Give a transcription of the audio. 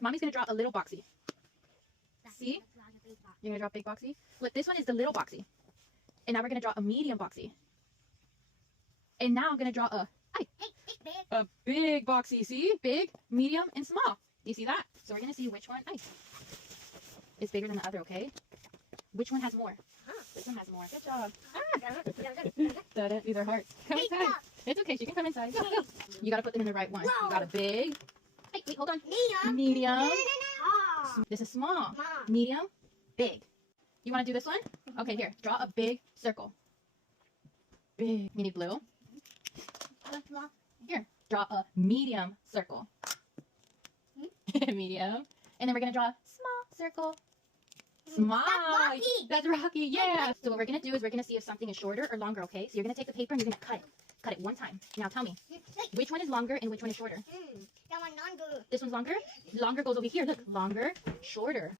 Mommy's going to draw a little boxy. See? You're going to draw a big boxy? Look, this one is the little boxy. And now we're going to draw a medium boxy. And now I'm going to draw a big boxy. See? Big, medium, and small. Do you see that? So we're going to see which one is bigger than the other, okay? Which one has more? This one has more. Good job. These are hearts. Come inside. It's okay. She can come inside. Go, go. You got to put them in the right one. You got a big. Wait, hold on. Medium. This is small. Medium. Big. You want to do this one? Okay, here. Draw a big circle. Big. You need blue. Here. Draw a medium circle. Medium. And then we're going to draw a small circle. Small. That's Rocky. Yeah. So what we're going to do is we're going to see if something is shorter or longer, okay? So you're going to take the paper and you're going to cut it. Cut it one time. Now tell me, which one is longer and which one is shorter? That one longer. This one's longer? Longer goes over here. Look, longer, shorter.